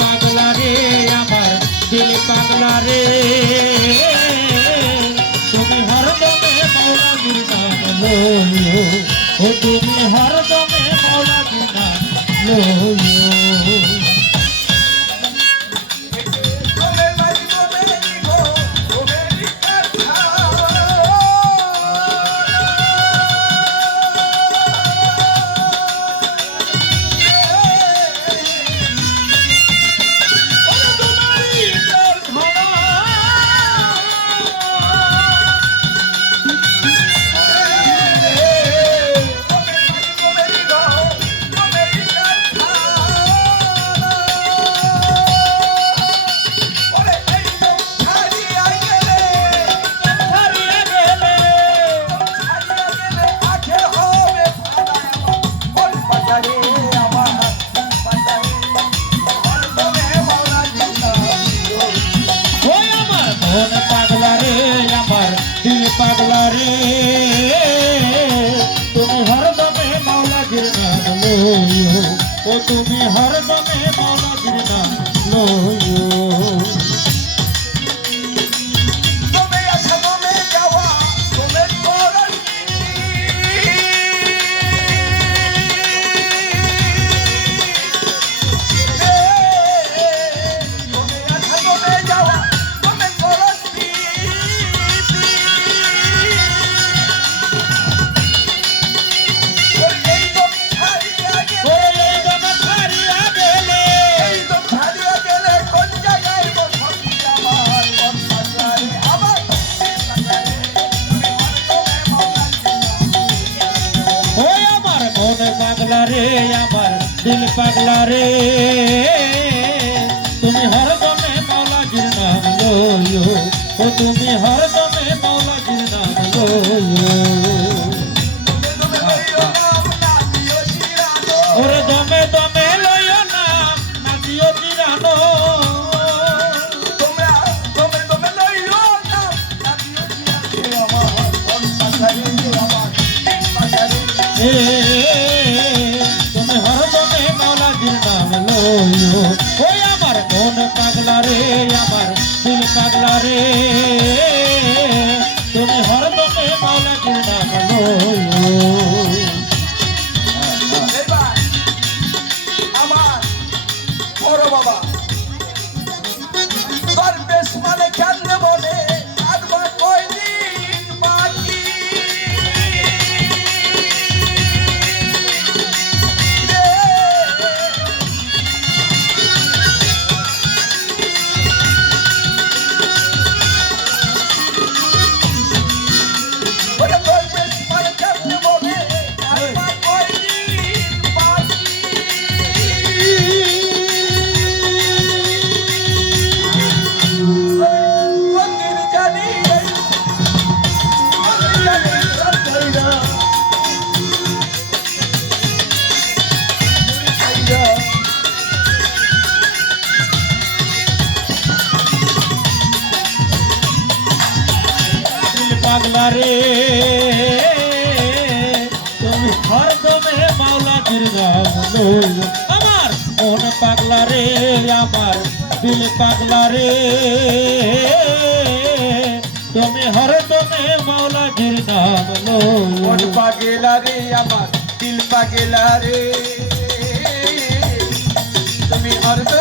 পাগলা রে আমার দিল পাগলা রে তুমি হরদমে মৌলাজির নাম লইও ও তুমি হরদমে মৌলাজির নাম লইও পাগলা রে তুমি হরদমে মৌলাজির নাম লইও ও তুমি হরদমে মৌলাজির নাম লইও পাগলা রে আমার দিল পাগলা রে তুমি হরদমে মৌলাজির নাম লইও ও তুমি হরদমে মৌলাজির নাম লইও ওরে দমে দমে লইও নাম নাচিও চিরানো তোমরা দমে দমে লইও নাম নাচিও চিরানো আমার পাশারে আমার পাশারে ওই আমার মন পাগলা রে আমার দিল পাগলা রে তুমি হরদমে মৌলাজির নাম লইও আমার বড় বাবা তোর বেশ মানে কেন বলে আদবা কয়দিন বাকি পাগলা রে তুমি হরদমে মৌলাজির নাম লইও আমার মন পাগলা রে আমার দিল পাগলা রে তুমি হরদমে মৌলাজির নাম লইও মন পাগলা রে আমার দিল পাগলা রে তুমি হরদমে